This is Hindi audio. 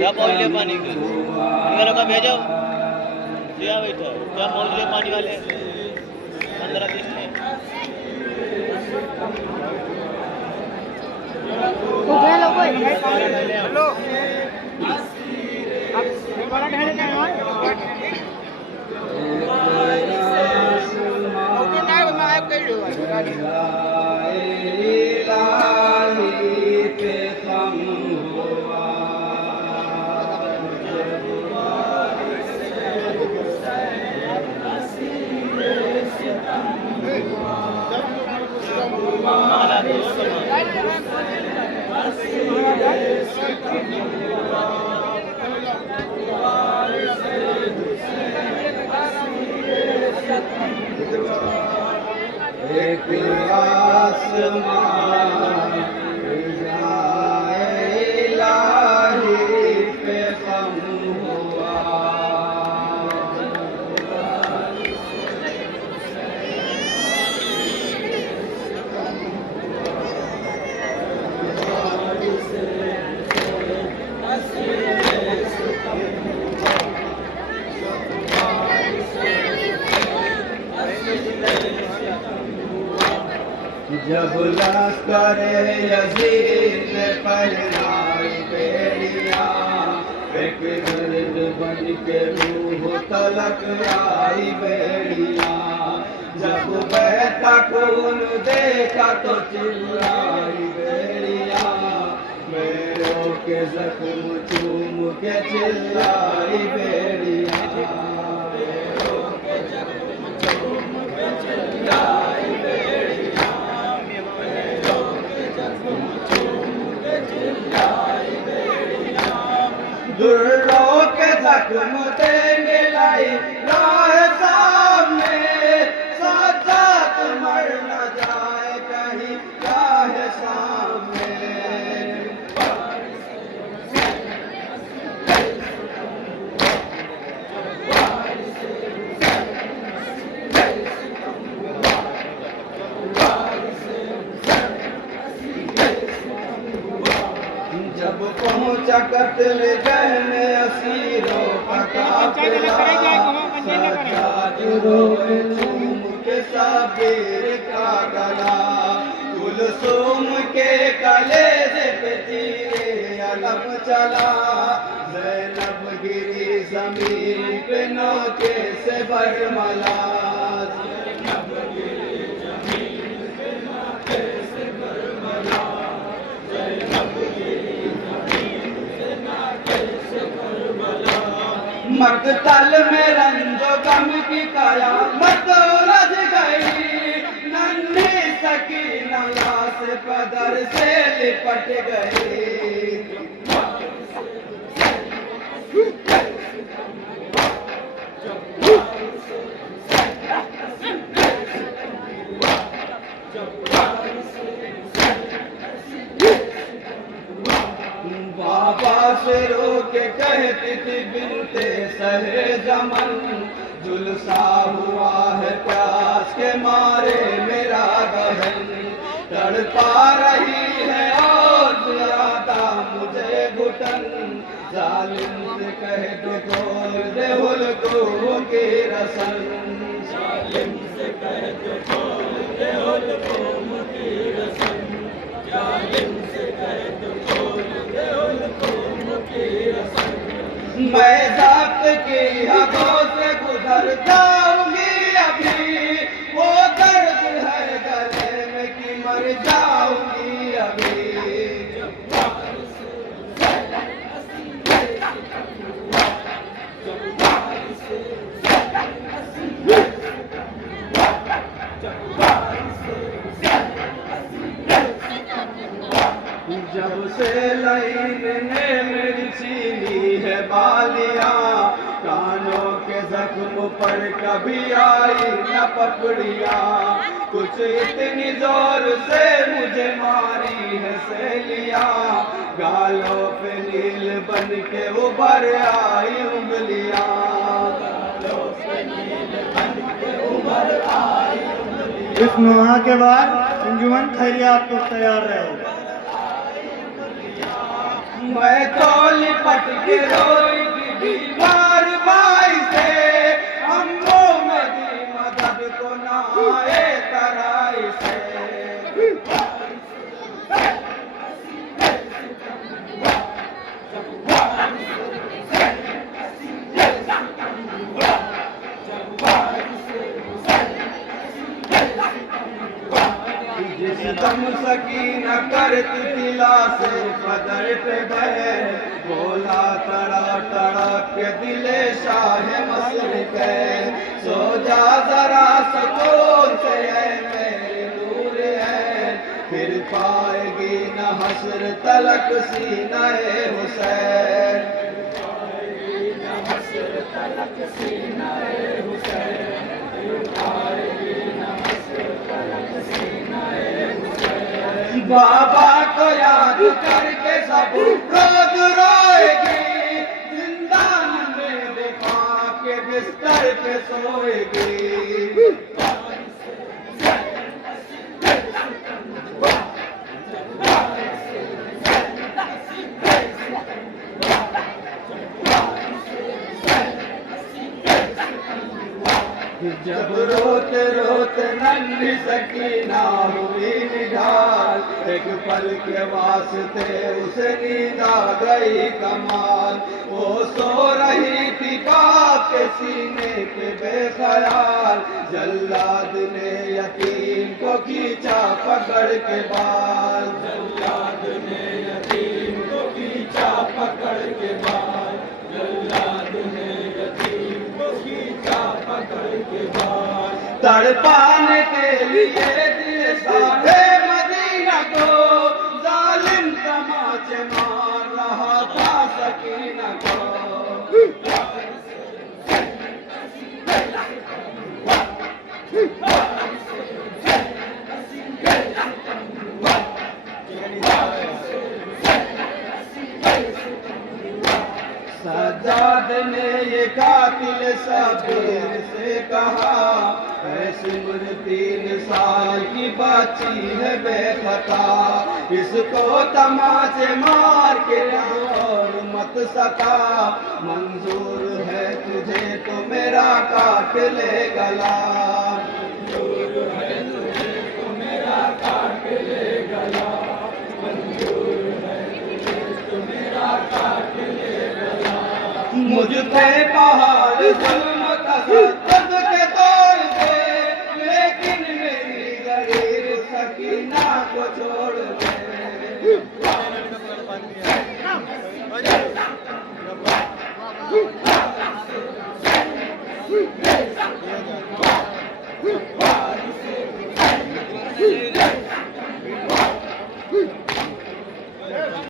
क्या पहुँच पानी को इधर का भेजो क्या बैठा क्या पहुँच ले पानी वाले 15-20 में हेलो एक आसमान इलाही पे कम हुआ जब लश्कर यजीद ने पहनाई बेड़ियां एक दर्द बन के रूह तलक आई बेड़ियां जब बहता खून देखा तो चिल्लाई बेड़ियां मेरों के जख्म चूम के चिल्लाई बेड़ियां दुर्रों के जख्म देंगे लाई राह सामने साथ मर न जाए कहीं राह सामने जब पहुंचा कत्ल गहने असीरों का काफिला चूम के साबिर का गला कुलसुम के कलेजे पे तीरे अलम चला ज़ैनब गिरी ज़मीन पे नोके से बरमला मकतल में रंजो गम की कयामत उलझ गई नन्ही सकीना लाश पदर से लिपट गई बाबा से रो के कहती थी बिनते सहे जमन जुलसा हुआ है प्यास के मारे मेरा गहन तड़पा रही है और ज्यादा मुझे घुटन जालिम से कह के खोल दे हुल्को की रसन जालिम से कह के खोल दे हुल्को की रसन जालिम से कह के खोल दे हुल्को की रसन मैं ज़ात की हदों से गुजर जाऊंगी अभी वो दर्द है गले में कि मर जाऊंगी अभी जब से लाइन ने मेरी छीनी है बालियां कानों के जख्म पर कभी आई न पकड़ियां कुछ इतनी जोर से मुझे मारी है सहेलियां गालों पे नील बन के उभर आई उंगलियां गालों पे नील बन के उभर आई उंगलियां। इस नुहा के बाद अंजुमन खैरियत को तैयार रहे। मैं तो लिपट के रोई की बीमार भाई से, अम्मो मेरी मदद को ना आए तराई से। तुम सकीना करती दिला से कदर पे गए, बोला तड़ा तड़ा के दिले शाह मसर के, सो जा जरा सुकून से है मेरी नूर है, फिर पाएगी न हसर तलक सीना हुसैन, पाएगी न हसर तलक सीना हुसैन, पाएगी न हसर तलक सीना हुसैन। बाबा को याद करके सब रोज रोएगी, जिंदान में दिखा के बिस्तर पे सोएगी। जब रोते रोते नन्ही सकीना हुई निढाल, एक पल के वास्ते उसे नींद आ गई कमाल, वो सो रही थी बाप के सीने के बेख्याल, जल्लाद ने यतीम को खींचा पकड़ के बाल, जल्लाद ने यतीम को खींचा पकड़ के बाल, जल्लाद ने यतीम को खींचा पकड़ के बाल। तड़पाने के लिए दिए सारे मदीना को, जालिम तमाचे मार रहा था सकीना को। सज्जाद ने ये कातिल सबीर से कहा, ऐसी उम्र 3 साल की बच्ची है बेखता, इसको तमाचे मार के और मत सका, मंजूर है तुझे तो मेरा काट ले गला, मंजूर है तुझे तो मेरा काट ले गला, मंजूर है तुझे तो मेरा काट ले गला। मुझ पे पहाड़ जुल्म तसद्दुद के तोड़ दे, लेकिन मेरी गरीब सकीना को छोड़ दे।